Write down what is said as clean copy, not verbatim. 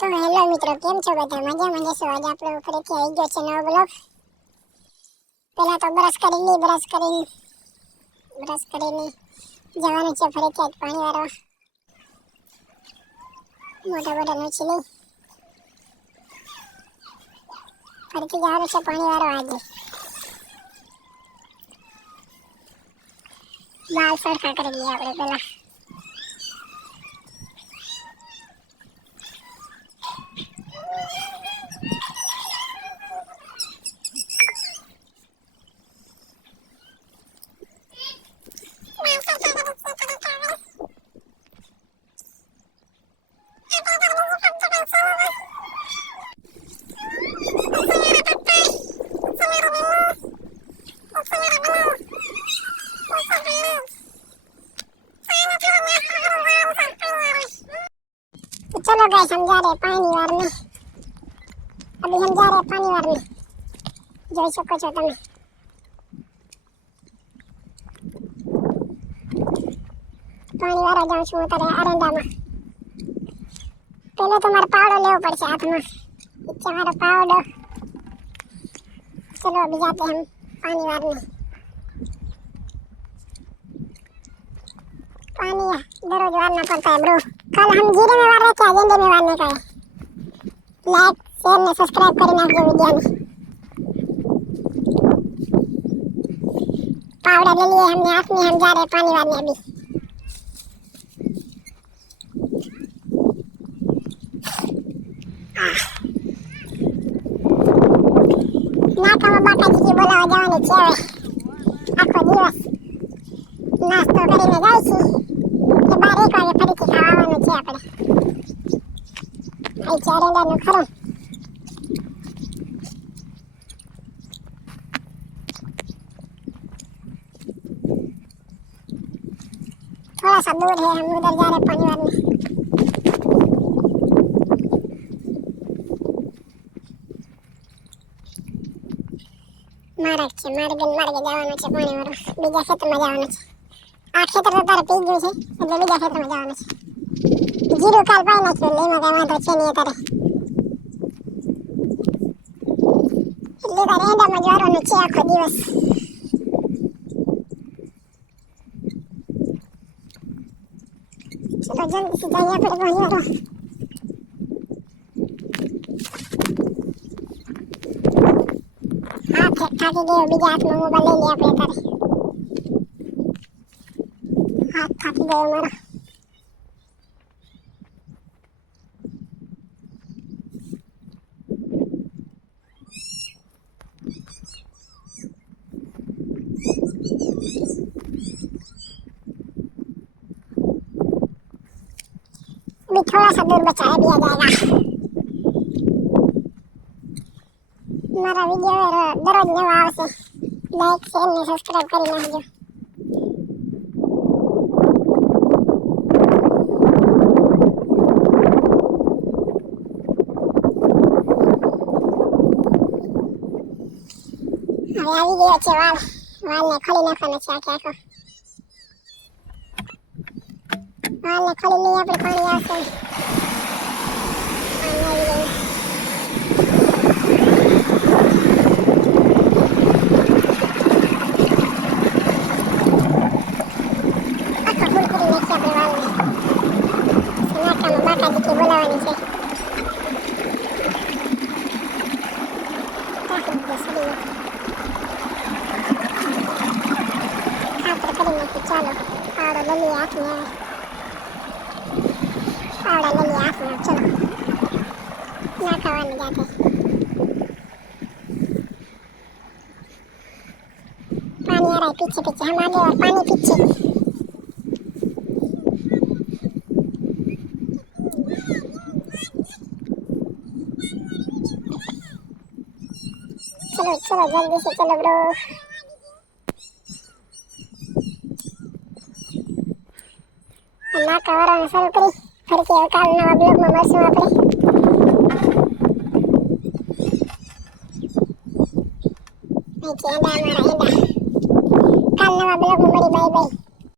તો હેલો મિત્રો, કેમ છો બધા? મજામાં જશો? આજે આપણો ફરીથી આવી ગયો છે નવો બ્લોગ. પહેલા તો બ્રશ કરીને જવાનું છે ફરીથી આજ પાણી વાળવા. મોટા નું છે નહીં, ફરીથી જવાનું છે પાણી વાળવા આજે. બાલ સરખા કરી લઈએ આપણે પહેલા. चलो गाइस, हम जा रहे हैं पानी वारने. अभी हम जा रहे हैं पानी वारने. જોઈ શકો છો તમે. પાણી વાળવા જાઉં છું અત્યારે આરંડામાં. પહેલો તો મારો પાવડો લેવો પડશે હાથમાં. ઈચ્છા મારો પાવડો. चलो अभी जाते हैं हम पानी वारने. पानी दररोज वारना पड़ता है ब्रो. कल हम जीरे में वार रहे थे, एजेंडे में वारने का है. लाइक शेयर ने सब्सक्राइब कर नाखजो वीडियो ने. पावड़ा ले लिए हमने हाथ में, हम जा रहे पानी वारने अभी. નાકામાં બાકાજી બોલાવા જવાની છે હવે. આખો દિવસ નાસ્તો કરીને જાય છે કે 12-1 વાગે ફરીથી ખાવાનું છે આપણે. અહીં છે એરંડાનું ખરું. थोड़ा सा दूर है, हम उधर जा रहे पानी वारने. मार्ग છે, માર્ગે જવાનું છે પાણી વાળવા. બીજા ખેતરમાં જવાનું છે. આ ખેતર તો તારે પી ગયું છે એટલે બીજા ખેતરમાં જવાનું છે. જીરું કાલ પાઈ નાખ્યું એટલે એમાં કઈ વાંધો છે નહીં અત્યારે. એટલે તારે એંડામાં જવાનું છે આખો દિવસ. ચલો જલ્દી થી જઈએ આપણે પાણી વાળવા. થાકી ગયો, બીજા હાથમાં મોબાઈલ લઈ લે આપણે તારે. હાથ થાકી ગયો મારો. अभी थोड़ा सा दूर बचा है, भी आ जाएगा. મારા વિડિયો દરરોજ નવા આવશે. લાઈક શેર ને સબસ્ક્રાઇબ કરી નાખજો. હવે આવી ગયો છે વાલને ખોલી નાખવાનો છે આખો. વાલને ખોલી લઈએ આપણે, પાણી આવશે. બોલાવાની છે. ચાલો પાવડો લઈ લઈએ હાથમાં. પાવડા લઈ લઈએ હાથમાં. ચલો નાખાવાની જાતે. पानी आ रहा है पीछे पीछे, हम आगे और पानी पीछे. चलो चलो जल्दी से चलो ब्रो. નાકા વાળવાનું શરૂ કરી. ફરીથી હવે કાલ નવા બ્લોગમાં મળશું આપણે. અહીં છે એંડા, અમારા એંડા. કાલ નવા બ્લોગમાં મળી. Bye bye.